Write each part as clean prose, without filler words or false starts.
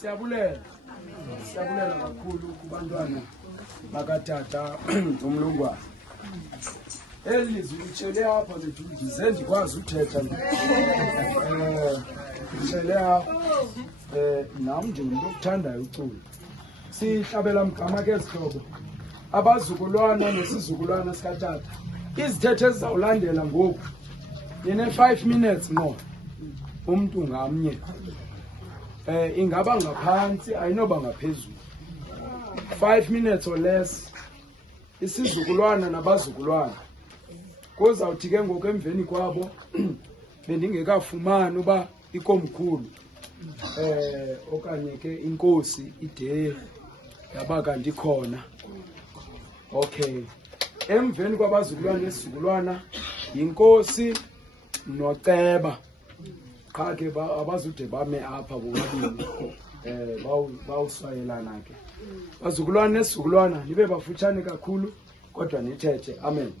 Siyabulela kakhulu kubantwana bakatata uMlungwana. Elizwi litshele apha lethu ndize ndikwazi uthetha litshele apha nam ndingumntu okuthandayo ucula. Sihlabela mgama ke zihlobo abazukulwana nesizukulwana sikatata. Izithethe ezizawulandela ngoku nine-5 minutes more umntu ngamnye. Ingaba ngaphantsi ayinoba ngaphezulu 5 minutes or less. Isizukulwana nabazukulwana kozawuthi ke ngoku emveni kwabo bendingekafumani uba ikomkhulu okanye ke inkosi ide yaba kanti khona. Okay, emveni kwabazukulwana nesizukulwana yinkosi noceba. Qha ke abazude bame apha bobabini bawuswayelana ke. Bazukulwana nesizukulwana nibe bafutshane kakhulu kodwa nithethe. Amen.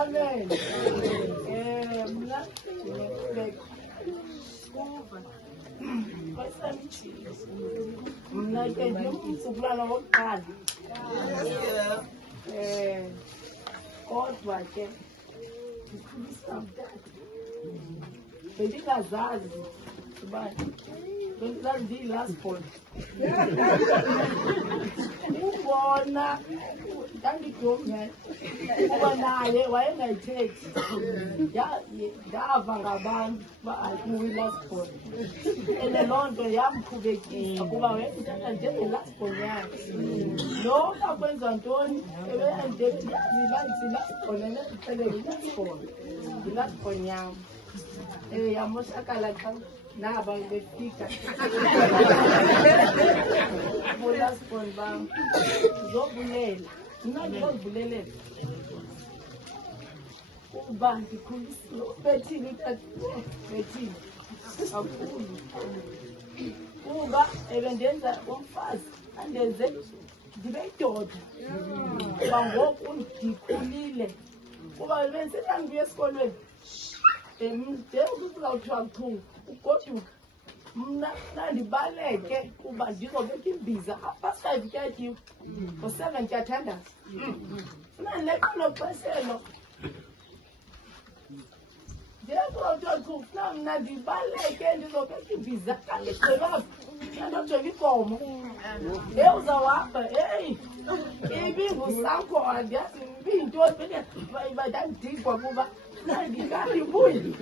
Amen. Mna ke ndimzukulwana wokuqala. Kodwa ke ndikhulisa mntana. Bendingazazi uba bendizazi ndiyi-last born. Ubona ndandijonge kuba naye wayengayithethi. Ndava ngabantu uba akuyi-last born. And loo nto yamkhubekisa kuba wayendithatha njenge-last born yakhe. Noba kwenza ntoni yi-last born and endixelele yi-last born. Yi-last born yam. Yamoshakala xa naba befika. Bo-last born bam. Ndizobulela. mna ndinozivulelela kuba ndikhulisiwe bethini utata bethini kakhulu kuba ebendenza umfazi andenze ndibe yindoda kuba ngoku ndikhulile kuba bendisetandibuya esikolweni uzawuthiwa buthungu ugoduka mna nandibaleke kuba ndizobeka imbiza apha 5 kyatyiwe ngo-7 kyathandaza funa ndileqelo xeshelo ndiyezothiwa mna ndibaleke ndizobeka imbiza kandigqibaphi nandojonga ikomo uzawuhamba heyi ibingusakho andiyazi ibiyintoni bandandikwa kuba ndingandibuyi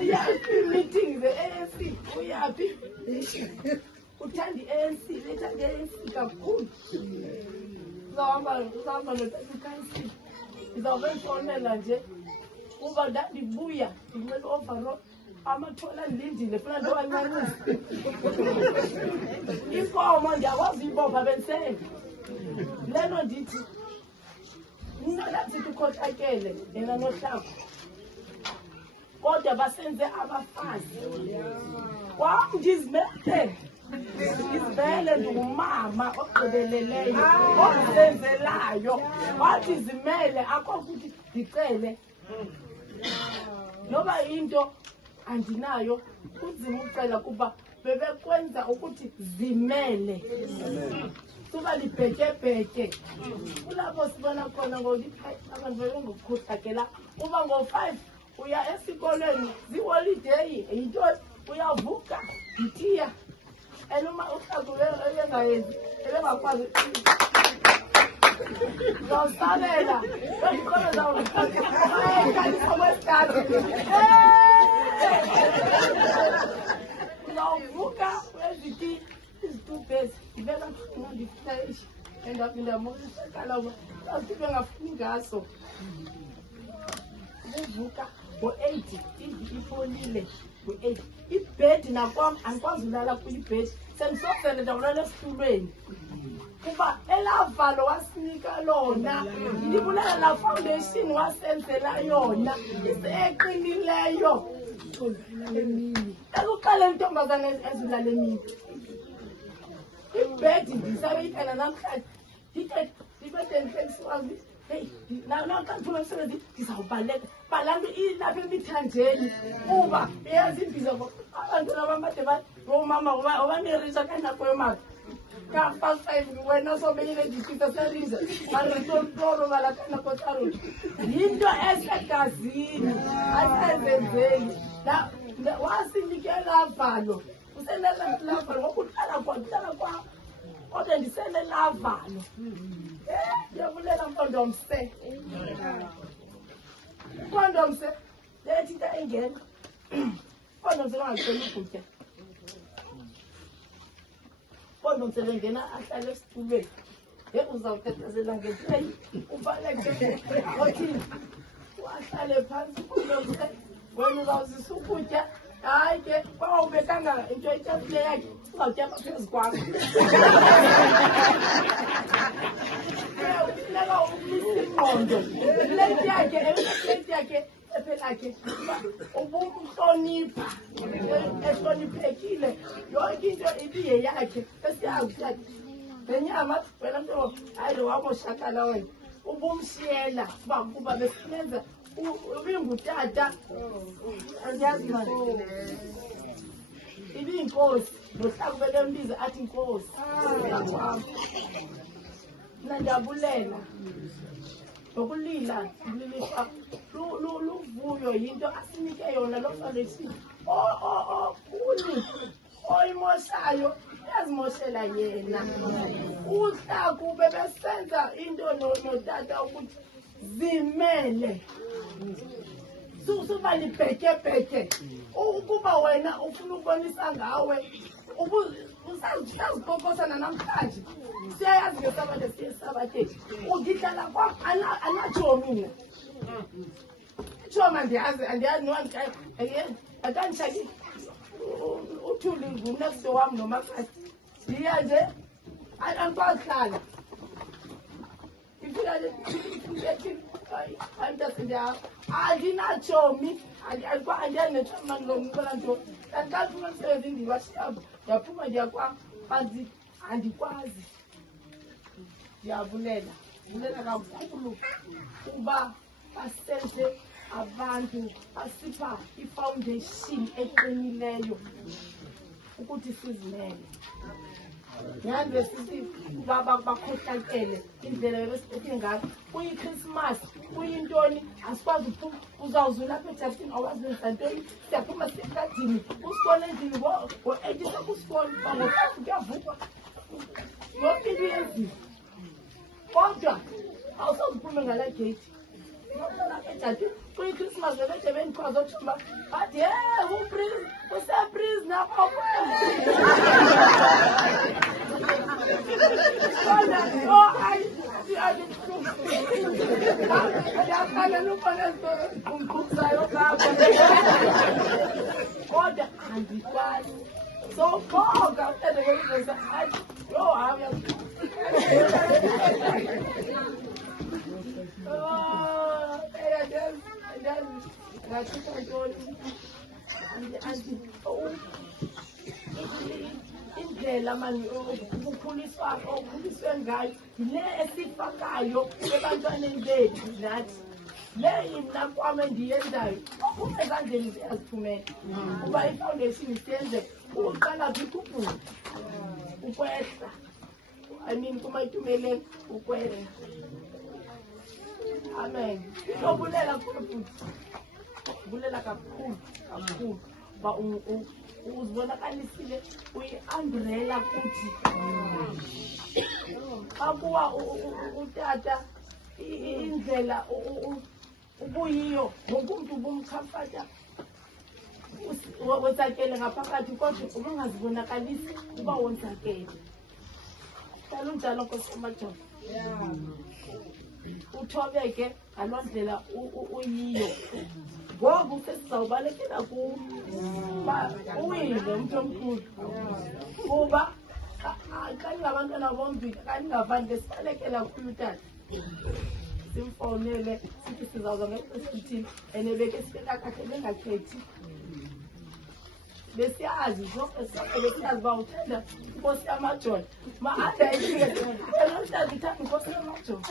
uyaphi meeting ze-ANC uyaphi uthanda i-ANC bethanda i-ANC kakhulu uzawuhamba notatikayisi ndizawube ndifowunela nje kuba ndandibuya ndinxele overall amathola ndilindile funa ndowancancisa inkomo ndiyakwazi uyibopha bendisenga leno ndithi nalazithi ukhohlakele yena nohlanga kodwa basenze abafazi kwam ndizimele ndingumama ogqibeleleyo ozenzelayo wathi zimele akho futhi ndicele noba into andinayo kunzima ucela kuba bebekwenza ukuthi zimele suba libhetyebhetye kulapho sibona khona abantu bebengokukhohlakela kuba ngo-5 uya esikolweni ziholideyi yintoni uyavuka yitiya and uma uhlaku ebengayenzi ebengakwazi uzawusalela ezikolo zawukalisa kwesithathu uzawuvuka weziti izitubhezi ibeka ndifresh and aphindamosekalauma aziti bengafuni ngaso uvuka ngo-8 ifolile ngo-8 ibhedi nakwam andikwazi ulala kwibhedi sendisofele ndawulala esitulweni kuba elavalo wasinika lona ndibulala la foundation wasenzela yona eqinileyo ekuqala intombazane ezulala emini ibhedi ndisabeyiphela namhlanje ndibetendifeisiwazi heyi nakandiphuma emsebenzi ndizawubaleka balanto ilapha emithanjeni kuba eyazi imbiza abantwana bamade bomama obanerisha kandakwemali ka-5 wena sobeyile ndifisa seriza maritontoro balakana kotaroti yinto esegazini asezenzeli wasinikela valo usenelavalo ngokuhlala kwam kodwa ndisenelavalo ndiyabulela mpondomse lethi into engena mpondomse bangacela ukutya mpondomse bengena ahlale esitulweni uzawutetezela ngepeyi ubaleke othini ahlale phantsi mpondomse wena uzawuzisa ukutya hayi ke kwawubekanga into etafile yakhe uzawutya apha phezu kwakho ufuneka umisa ingqondo plate yakhe ephelakhe ubumhlonipha ehloniphekile yonke into ibiyeyakhe esiyazi yakhe lenyama wena mntu hayi lo wamoshakala wena ubumshiyela kuba besimenza ubingutata andiyazi mani ibiyinkosi nohlaku belembiza athi inkosi kwam mna ndiyabulela nokulila ndililisha luvuyo yinto asinike yona lo foundation kuni oyimoshayo yazimoshela yena uhlaku bebesenza into notata ukuthi zimele suba libhetyebhetye ukuba wena ufuna ukubonisa ngawe usazikokosana namhlanje siyayazi ngesabathe siyesabatheni ugihlala kwam anatshomi mna itshoma ndiyazi akandishaki uthuli ngumnefse wam nomakasi ndiya nje andikwazi hlala andinatshomi andiyanetshomi ndibona ntoni kanti xa ndiphuma emsebenzini ndibashiyabo ndiyaphuma ndiyakwa kanti andikwazi. Ndiyabulela kakhulu kuba basenze abantu basipha ifoundation eqinileyo ukuthi sizimele. Nyani besithi bakhohlakele indlela ebesiphethe ngayo. KuyiChristmas, kuyintoni, asikwazi uphuma, uzawuzula apha ejardini awazenza ntoni, siyaphuma siekadini, usikole endlini ngo-8 kusikole, ngo-5 kuyavukwa. Yonke into iyenzile. Kodwa awusaziphume ngala gate. Lapha ejardini, kuyiChristmas bebede bendikhwaza othumba, bathi usebrize napha kodwa andikwazi. So konga utendekelisa athi yo hayi indlela manje okukhuliswe ngayo yile esifakayo ebantwaneni bethu nathi. Le mna kwami endiyenzayo uphume ezandleni ziyaziphumela kuba ifoundation isiyenze uqala phi kuphuma ukwehla. I mean kumayitumeleni ukwehla. Amen. Ubulela kakhulu futhi. Ubulela kakhulu. Ba uzibonakalisile uyi-umbrella futhi. Akuwa utata indlela ubuyiyo wonke umuntu ubumchamfata wonzakele ngaphakathi kodwa ubungazibonakalisi uba wonzakele. Dala unjalo Nkosi uMajola. Uthobeke ngaloo ndlela uyiyo. Ngoku sesizawubalekela kuba uwile umuntu omkhulu kuba xa ningabantwana bombili xa ningavani besibalekela kakhulu tata. Simfonele sithi sizawuza ngexesha elithile and beke sibeka kahle bengakhethi. Besiyazi besiyazi uba uthanda Nkosi yamaJola. Ma-ade ayifike namhlanje ithanda Nkosi yamaJola.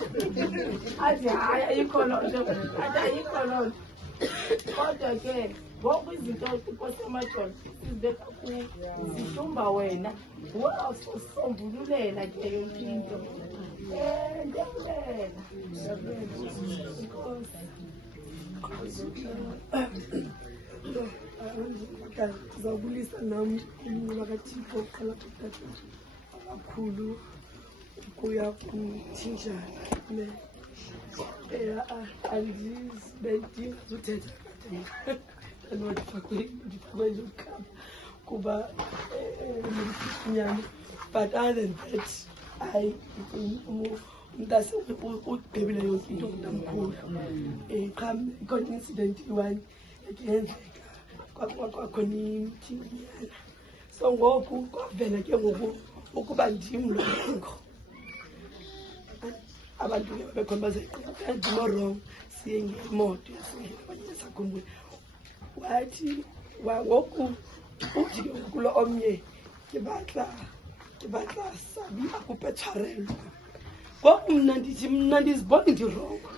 Athi hayi ayikho loo nto, athi ayikho loo nto. Kodwa ke ngoku izinto Nkosi yamaJola sizibeka zihlumba wena nguwe awusombululela ke yonke into. Ndiyabulela. Sizawubulisa nami umnqula kaThixo oqala kutata kakhulu kuya kuthinjana. Andizibedinga zuthetha ndifakwe nje ukhamba kuba nyama. But other than that, hayi umntase ugqibile yonke into mntamkhulu. Qha ikhona incident one yenzeka kwakhona imithingiyana. So ngoku kwavela ke ngoku ukuba ndim lo mlingo. Abantu ke bekhona bazeqina no wrong siye ngemoto yasekhumbulo. Wathi ngoku ujike kulo omnye ke batla sabi akuphe tshwarelo. Ngoku mna ndizibona ndirongo.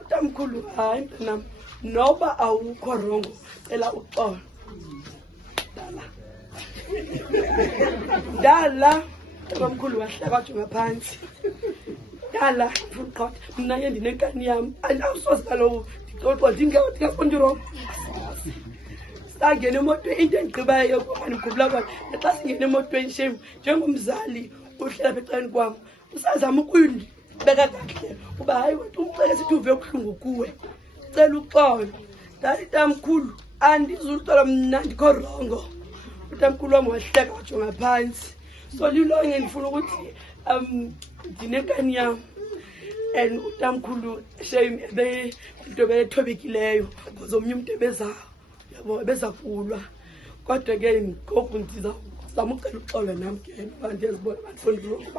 Utamkhulu hayi mntanam noba awukho rongo cela uxolo. Dala utamkhulu wahlala wajonga phansi. Dala fuqot mna ke ndinenkani yam awusoze kaloku ndixoxa ndingafuni rongo. Sangena emotweni into endigqibayo kuba ndikhumbula bona naxa singena emotweni shame njengomzali uhlala ecaleni kwam usazama ukuyibeka kakuhle uba hayi wethu umcele sithi uve ubuhlungu kuwe cela uxolo. Ndathi tamkhulu andizuxola mna ndikho rongo. Utamkhulu wam wahleka wajonga phansi. So lilonke ndifuna ukuthi ndinenkani yam and utamkhulu shame into bethobekileyo because omnye umuntu ebeza kulwa. Kodwa ke ngoku zama ucela uxolo nami ke abantu ezibona bafuna lokhu